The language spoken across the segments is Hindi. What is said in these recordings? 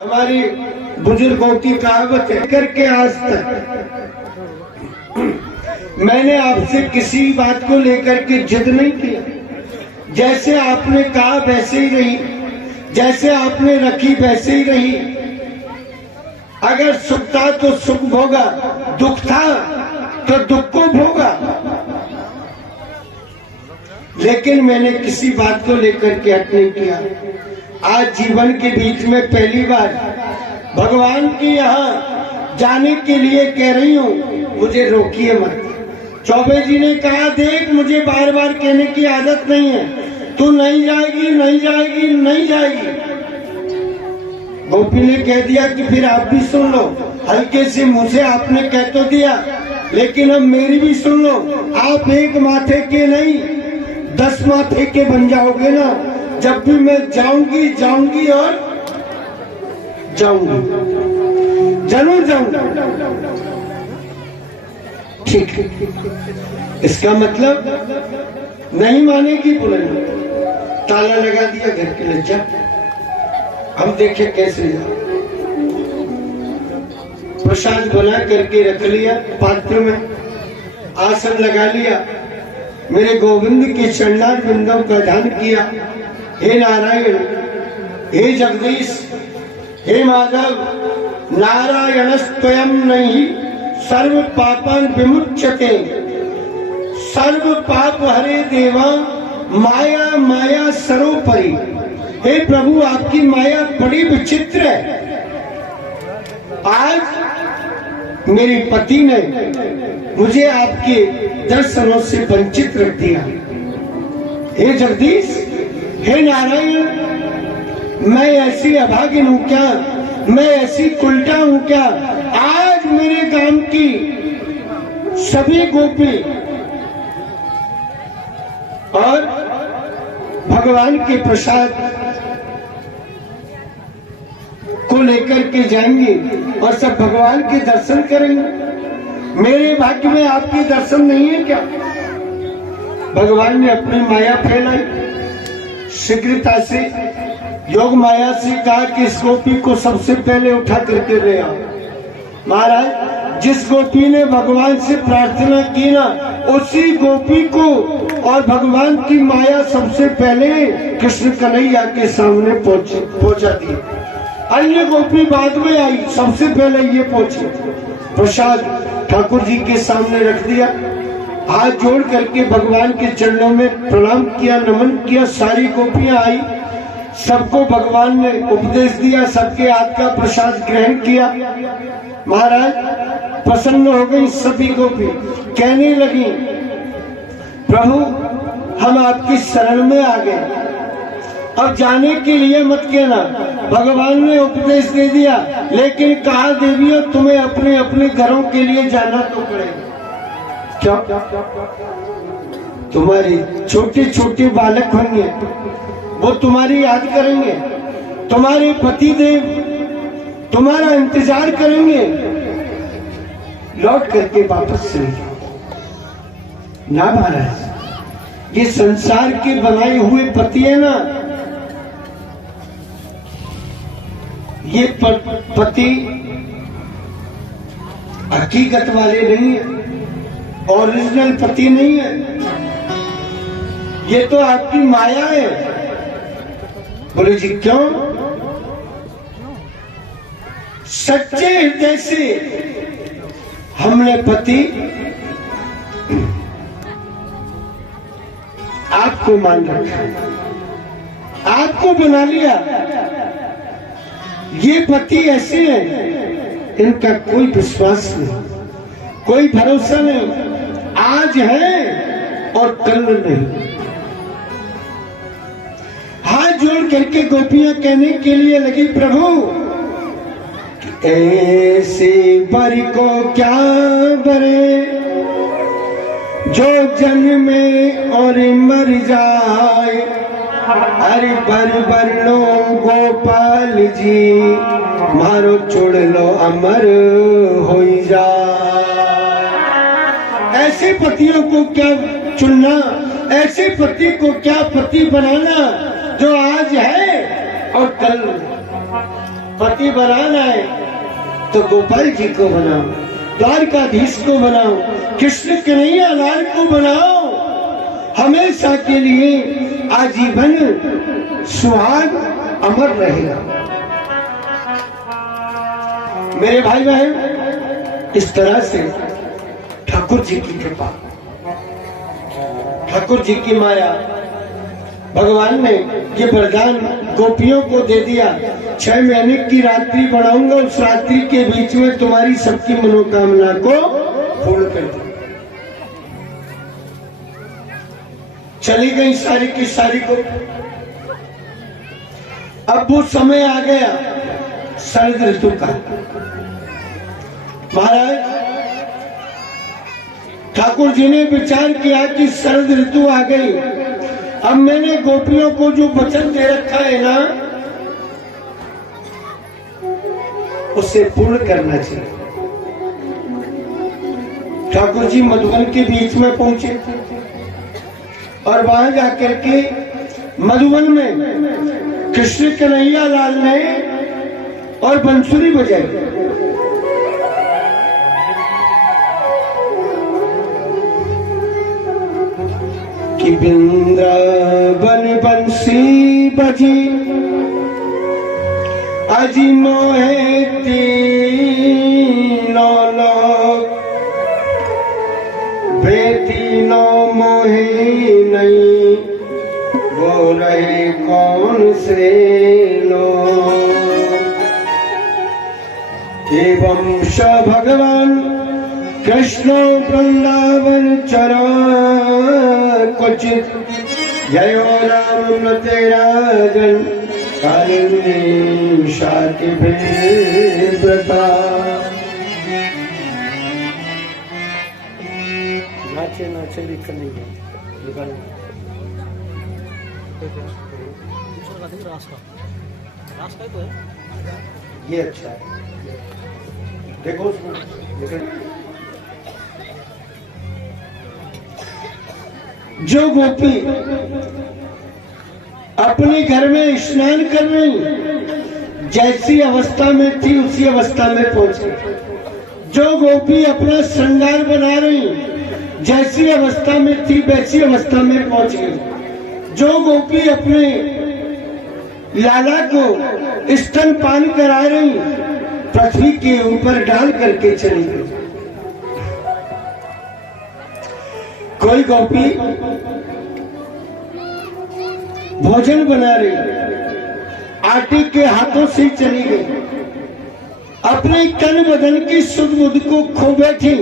हमारी बुजुर्गों की कहावत है करके आज तक मैंने आपसे किसी बात को लेकर के जिद नहीं किया। जैसे आपने कहा वैसे ही रही, जैसे आपने रखी वैसे ही रही। अगर सुख था तो सुख भोगा, दुख था तो दुख को भोगा, लेकिन मैंने किसी बात को लेकर के हट नहीं किया। आज जीवन के बीच में पहली बार भगवान की यहाँ जाने के लिए कह रही हूँ, मुझे रोकिए मत। चौबे जी ने कहा, देख मुझे बार बार कहने की आदत नहीं है, तू नहीं जाएगी नहीं जाएगी नहीं जाएगी। गोपी ने कह दिया कि फिर आप भी सुन लो। हल्के से मुंह से आपने कह तो दिया, लेकिन अब मेरी भी सुन लो। आप एक माथे के नहीं 10 माथे के बन जाओगे ना। जब भी मैं जाऊंगी जाऊंगी और जाऊंगी, जरूर जाऊंगी। ठीक, इसका मतलब नहीं मानेगी बुलाएंगे। ताला लगा दिया घर के लज्जा। हम देखे कैसे जाओ। प्रसाद बना करके रख लिया पात्र में, आसन लगा लिया, मेरे गोविंद के चरणार बिंदों का ध्यान किया। हे नारायण, हे जगदीश, हे माधव, नारायण स्वयं नहीं सर्व पापन विमुच्यते, सर्व पाप हरे देवा माया माया सर्वोपरि। हे प्रभु, आपकी माया बड़ी विचित्र है। आज मेरे पति ने मुझे आपके दर्शनों से वंचित रख दिया। हे जगदीश, हे नारायण, मैं ऐसी अभागिन हूं क्या? मैं ऐसी उल्टा हूं क्या? आज मेरे गांव की सभी गोपी और भगवान के प्रसाद को लेकर के जाएंगे और सब भगवान के दर्शन करेंगे। मेरे भाग्य में आपके दर्शन नहीं है क्या? भगवान ने अपनी माया फैलाई, शीघ्रता से योग माया से कहा कि इस गोपी को सबसे पहले उठा करके ले आओ। महाराज, जिस गोपी ने भगवान से प्रार्थना की ना, उसी गोपी को और भगवान की माया सबसे पहले कृष्ण कन्हैया के सामने पहुंचा दी। अन्य गोपी बाद में आई, सबसे पहले ये पहुंची। प्रसाद ठाकुर जी के सामने रख दिया, हाथ जोड़ करके भगवान के चरणों में प्रणाम किया, नमन किया। सारी गोपियां आई, सबको भगवान ने उपदेश दिया, सबके हाथ का प्रसाद ग्रहण किया। महाराज प्रसन्न हो गई सभी गोपी, कहने लगी, प्रभु हम आपकी शरण में आ गए, अब जाने के लिए मत कहना। भगवान ने उपदेश दे दिया, लेकिन कहा देवियों, तुम्हें अपने अपने घरों के लिए जाना तो पड़ेगा। क्या? तुम्हारे छोटे छोटे बालक होंगे, वो तुम्हारी याद करेंगे, तुम्हारे पति देव तुम्हारा इंतजार करेंगे, लौट करके वापस चले जाओ। ना महाराज, ये संसार के बनाए हुए पति है ना, ये पति हकीकत वाले नहीं है, ओरिजिनल पति नहीं है। ये तो आपकी माया है। बोले जी क्यों? सच्चे हृदय से हमने पति आपको मान रखा, आपको बना लिया। ये पति ऐसे हैं, इनका कोई विश्वास नहीं, कोई भरोसा नहीं। आज है और कल नहीं। हाथ जोड़ करके गोपियां कहने के लिए लगी, प्रभु ऐसे बर को क्या बरे, जो जन्मे और मर जाए। अरे बर लो गोपाल जी, मारो छोड़ लो अमर हो जाए। ऐसे पतियों को क्या चुनना, ऐसे पति को क्या पति बनाना जो आज है और कल। पति बनाना है तो गोपाल जी को बनाओ, द्वारकाधीश को बनाओ, कृष्ण कन्हैया लाल को बनाओ। हमेशा के लिए आजीवन सुहाग अमर रहेगा। मेरे भाई बहन, इस तरह से ठाकुर जी की कृपा, ठाकुर जी की माया, भगवान ने ये वरदान गोपियों को दे दिया, 6 महीने की रात्रि बढ़ाऊंगा, उस रात्रि के बीच में तुम्हारी सबकी मनोकामना को पूर्ण कर दूंगा। चली गई सारी की सारी को। अब वो समय आ गया शरद ऋतु का। महाराज ठाकुर जी ने विचार किया कि शरद ऋतु आ गई, अब मैंने गोपियों को जो वचन दे रखा है ना, उसे पूर्ण करना चाहिए। ठाकुर जी मधुबन के बीच में पहुंचे और वहां जाकर के मधुबन में कृष्ण कन्हैया लाल ने और बंसुरी बजाई। कि वृंदावन बंसी बजी अजी मोहे तीनों लोग, वे तीनों मोहे नहीं, वो रहे कौन से लोग। एवं स भगवान कृष्ण वृंदावन चरा क्वचित, जयो राम तेराजन कालिंदी शाति व्रता। नाचे नाचे लिख नहीं ये अच्छा है, देखो जो गोपी अपने घर में स्नान कर रही, जैसी अवस्था में थी उसी अवस्था में पहुंची। जो गोपी अपना श्रृंगार बना रही, जैसी अवस्था में थी वैसी अवस्था में पहुंच गई। जो गोपी अपने लाला को स्तनपान करा रही, पृथ्वी के ऊपर डाल करके चली गई। कोई गोपी भोजन बना रही, आटे के हाथों से चली गई, अपने तन बदन की सुध बुध को खो बैठी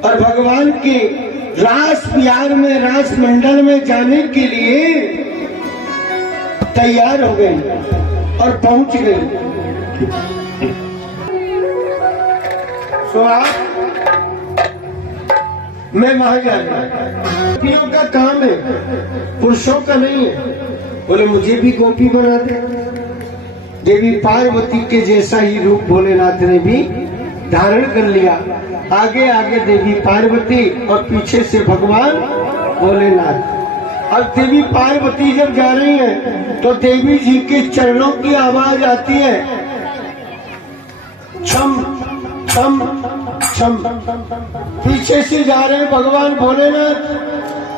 और भगवान के रास प्यार में, रास मंडल में जाने के लिए तैयार हो गई और पहुंच गई। तो आप मैं वहां जा रहा, गोपियों का काम है, पुरुषों का नहीं है। बोले मुझे भी गोपी बना दे। देवी पार्वती के जैसा ही रूप भोलेनाथ ने भी धारण कर लिया। आगे आगे देवी पार्वती और पीछे से भगवान भोलेनाथ। अब देवी पार्वती जब जा रही है तो देवी जी के चरणों की आवाज आती है, छम छम छम। पीछे से जा रहे हैं भगवान भोलेनाथ,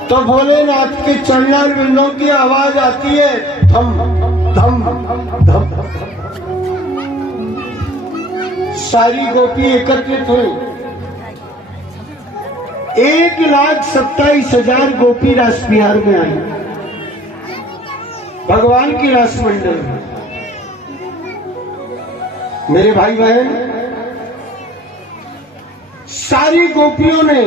तो भोलेनाथ के चरणार बिंदों की आवाज आती है, धम धम धम। सारी गोपी एकत्रित हुई। 1,27,000 गोपी रास बिहार में आई, भगवान की रास मंडल में। मेरे भाई बहन, सारी गोपियों ने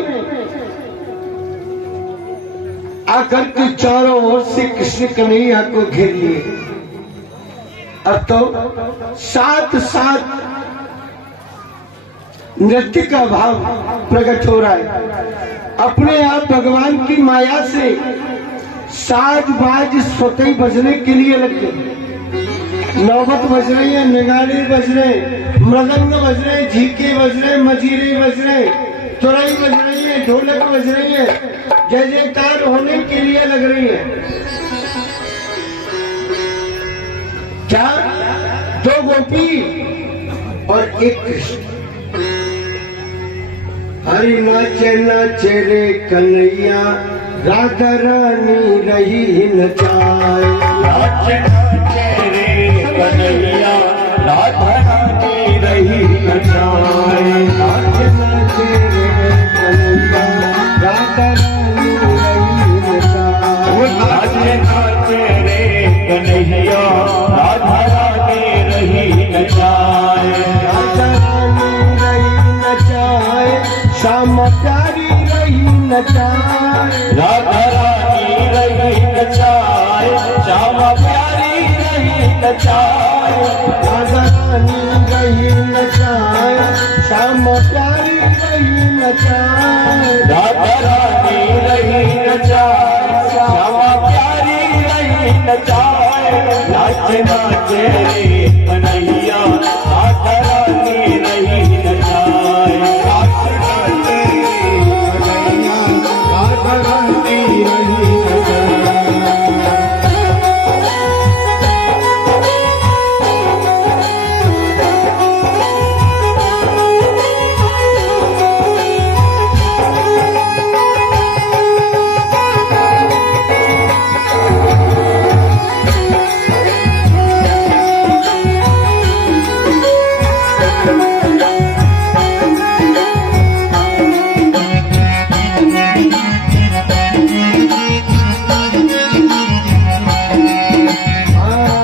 आकर के चारों ओर से कृष्ण कन्हैया को घेर लिए। अब तो साथ साथ नृत्य का भाव प्रकट हो रहा है। अपने आप भगवान की माया से साज बाज स्वतः बजने के लिए लग गए। नौबत बज रही है, नगाड़े बज रहे, मृदंग बज रहे, झीके बज रहे, मजीरे बज रहे, तुरई बज रही है, ढोलक बज रही है, जय जयकार होने के लिए लग रही है। क्या 2 गोपी और एक कृष्ण। हरि नाचे नाचे रे कन्हैया, राधा रानी रही नचाए। नाचे नाचे रे कन्हैया, राधा रानी रही नचाए। नाचे नाचे रे कन्हैया, राधा रानी रही नचाए। नाचे नाचे रे कन्हैया, राधा रानी रही नचाए। राधा रानी रही नचाए, श्याम प्यारी रही नचाए। राधा रानी रही नचाए, श्याम प्यारी रही नचाए। राधा रानी रही नचाए, श्याम प्यारी रही नचाए। राधा रानी रही नचाए, श्याम प्यारी रही नचाए। नाचे नाचे रे कन्हैया, राधा रानी रही नचाए। नाचे नाचे रे कन्हैया, राधा रानी रही नचाए।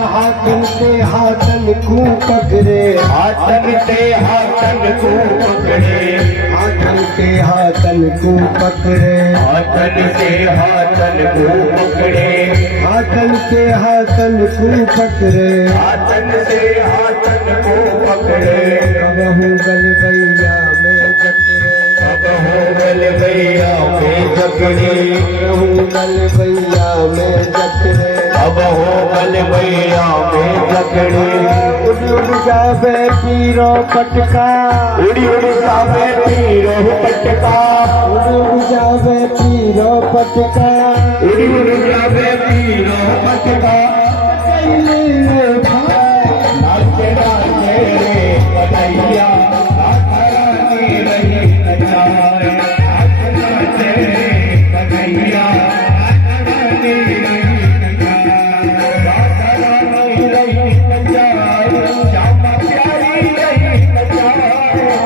हाथन से हाथन को पकड़े, हाथन से हाथन को पकड़े। हाथन से हाथन को पकड़े। हाथन से हाथन को पकड़े। हाथन से हाथन को पकड़े। हाथन से हाथन को पकड़े। कबहू गलबैया में जकड़े। अब हो गल भैया में जकड़े। कबहू गलबैया में जकड़े। अब हो गल भैया में जकड़े। उड़ उड़ जावे पीरो पटका। उड़ी उड़ी जावे पीरो पटका। उड़ उड़ जावे पीरो पटका। उड़ी उड़ी जावे पीरो पटका। नाचे नाचे रे कन्हैया, राधा रानी रही नचाए। नाचे नाचे रे कन्हैया, राधा रानी रही नचाए। राधा रानी रही नचाए, श्याम प्यारी रही नचाए।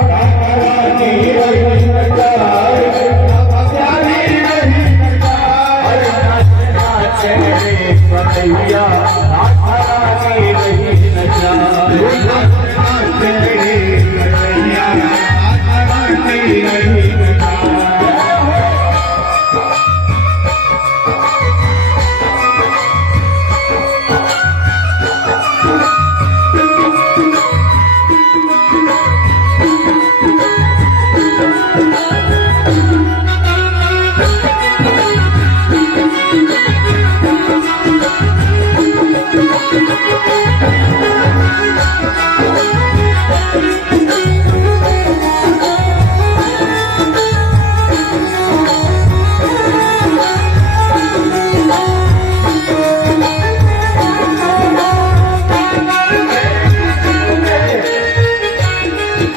राधा रानी रही नचाए, श्याम प्यारी रही नचाए। नाचे नाचे रे कन्हैया, राधा रानी रही नचाए। नाचे रे कन्हैया, राधा रानी रही नचाए।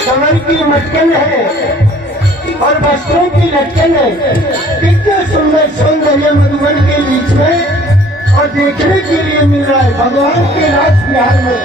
कमर की मटकन है और वस्त्रों की लटकन है। कितना सुंदर सौंदर्य मधुबन के बीच में और देखने के लिए मिल रहा है भगवान के राज बिहार में।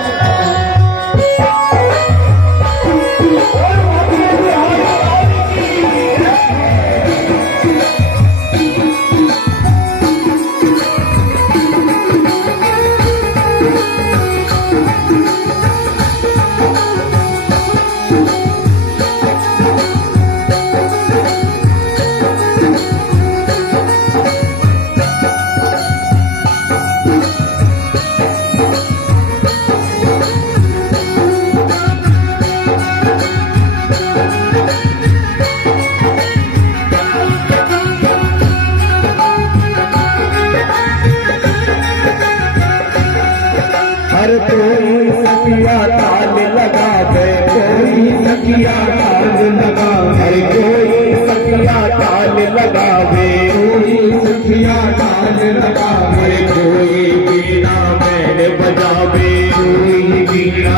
हर कोई सखिया ताल लगावे, कोई सखिया ताल लगावे। हर कोई सखिया ताल लगावे, कोई सखिया ताल लगावे। कोई बीना मैंने बजावे, कोई बीना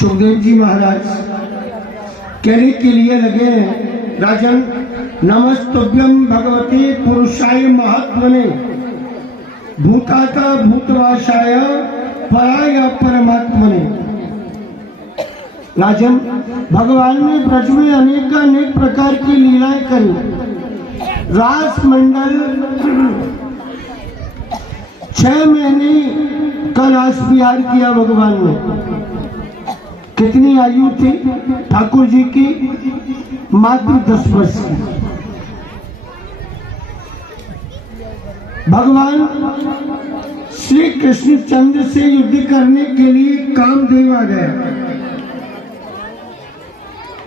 सुखदेव जी महाराज कहने के लिए लगे हैं, राजन नमस्तुभ्यम भगवते पुरुषाय महात्मने भूताता भूतवासाय पराय परमात्मने। राजन भगवान ने ब्रज में अनेक प्रकार की लीलाएं करी। रास मंडल 6 महीने का रास विहार किया भगवान ने। कितनी आयु थी ठाकुर जी की? मात्र 10 वर्ष की। भगवान श्री कृष्णचंद्र से युद्ध करने के लिए कामदेव आ गया।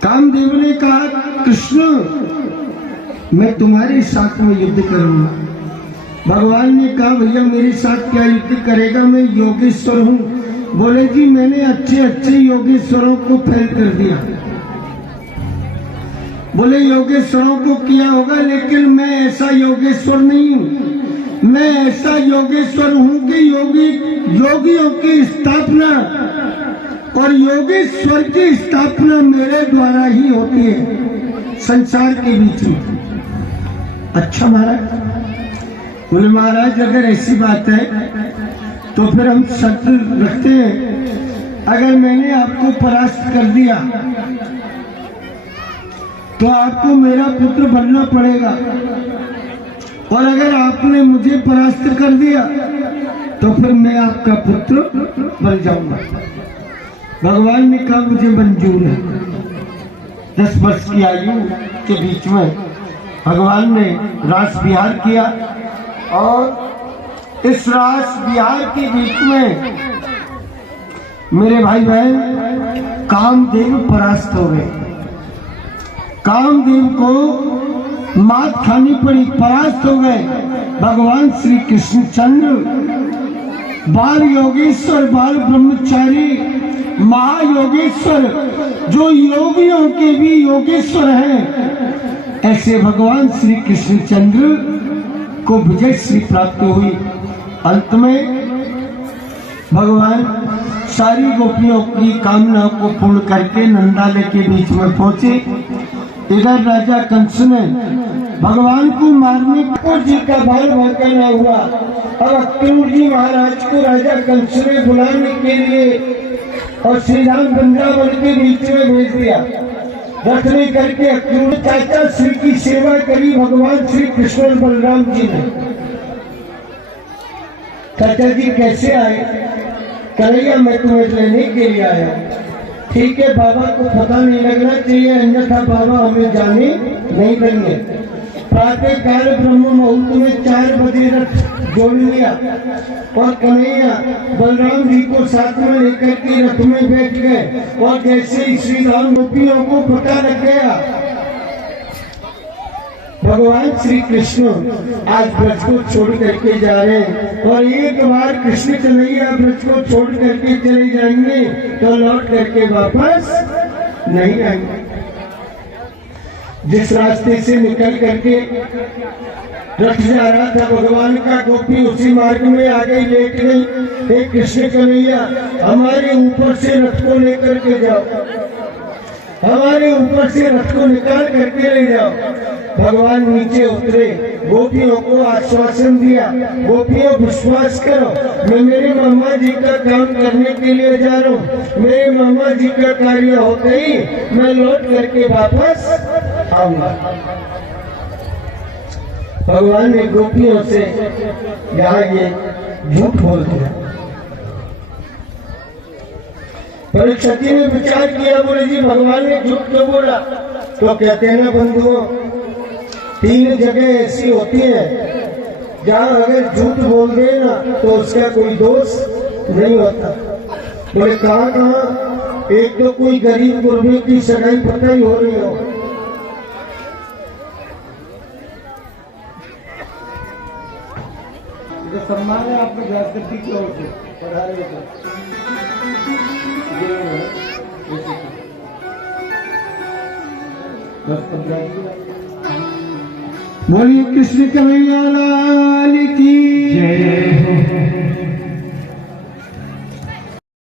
कामदेव ने कहा, कृष्ण मैं तुम्हारे साथ में युद्ध करूंगा। भगवान ने कहा, भैया मेरे साथ क्या युद्ध करेगा, मैं योगेश्वर हूं। बोले जी मैंने अच्छे योगेश्वरों को फेल कर दिया। बोले योगेश्वरों को किया होगा, लेकिन मैं ऐसा योगेश्वर नहीं हूं। मैं ऐसा योगेश्वर हूं कि योगियों की स्थापना और योगेश्वर की स्थापना मेरे द्वारा ही होती है संसार के बीच में। अच्छा महाराज। बोले महाराज अगर ऐसी बात है तो फिर हम शर्त रखते हैं, अगर मैंने आपको परास्त कर दिया तो आपको मेरा पुत्र बनना पड़ेगा, और अगर आपने मुझे परास्त कर दिया तो फिर मैं आपका पुत्र बन जाऊंगा। भगवान ने कहा मुझे मंजूर है। 10 वर्ष की आयु के बीच में भगवान ने रास विहार किया, और इस रास विहार के बीच में मेरे भाई बहन कामदेव परास्त हो गए। कामदेव को मात खानी पड़ी, परास्त हो गए। भगवान श्री कृष्णचंद्र बाल योगेश्वर, बाल ब्रह्मचारी, महायोगेश्वर, जो योगियों के भी योगेश्वर हैं, ऐसे भगवान श्री कृष्णचंद्र को विजय श्री प्राप्त हुई। अंत में भगवान सारी गोपियों की कामनाओं को पूर्ण करके नंदालय के बीच में पहुंचे। इधर राजा कंस ने भगवान को मारने को जी का बाल भड़काना हुआ। अब अक्रूर जी महाराज को राजा कंस ने बुलाने के लिए और श्री राम वृंदावन के बीच में भेज दिया। रथ में करके अक्रूर चाचा श्री की सेवा करी भगवान श्री कृष्ण और बलराम जी ने। चाचा जी कैसे आए? कन्हैया मैं तुम्हें लेने के लिए आया। ठीक है, बाबा को पता नहीं लगना चाहिए, अन्यथा बाबा हमें जाने नहीं देंगे। प्रातः काल ब्रह्म मुहूर्त में 4 बजे रथ जोड़ लिया और कन्हैया बलराम जी को साथ में लेकर के रथ में बैठ गए। और जैसे ही श्री राम गोपियों को पता लग गया, भगवान श्री कृष्ण आज ब्रज को छोड़ करके जा रहे हैं, और एक बार कृष्ण कन्हैया ब्रज को छोड़ करके चले जाएंगे तो लौट करके वापस नहीं आएंगे। जिस रास्ते से निकल करके रथ जा रहा था भगवान का, गोपी उसी मार्ग में आ गई, लेट गई। हे कृष्ण कन्हैया हमारे ऊपर से रथ को लेकर के जाओ, हमारे ऊपर से रथ को निकाल करके ले जाओ। भगवान नीचे उतरे, गोपियों को आश्वासन दिया, गोपियों विश्वास करो, मैं मेरे मामा जी का काम करने के लिए जा रहा हूँ। मेरे मामा जी का कार्य होते ही मैं लौट करके वापस आऊंगा। भगवान ने गोपियों से यहाँ ये झूठ बोल दिया। परीक्षित ने विचार किया, बोले जी भगवान ने झूठ क्यों बोला? तो कहते हैं ना बंधुओं, 3 जगह ऐसी होती है जहाँ अगर झूठ बोल दे ना तो उसका कोई दोष नहीं होता। बोले कहाँ कहाँ? एक तो कोई गरीब गुरबे की सगाई पता ही हो रही हो, जो सम्मान है आपको व्यासपति की ओर से पधारे बोलिए कृष्ण कन्हैया लाल की जय।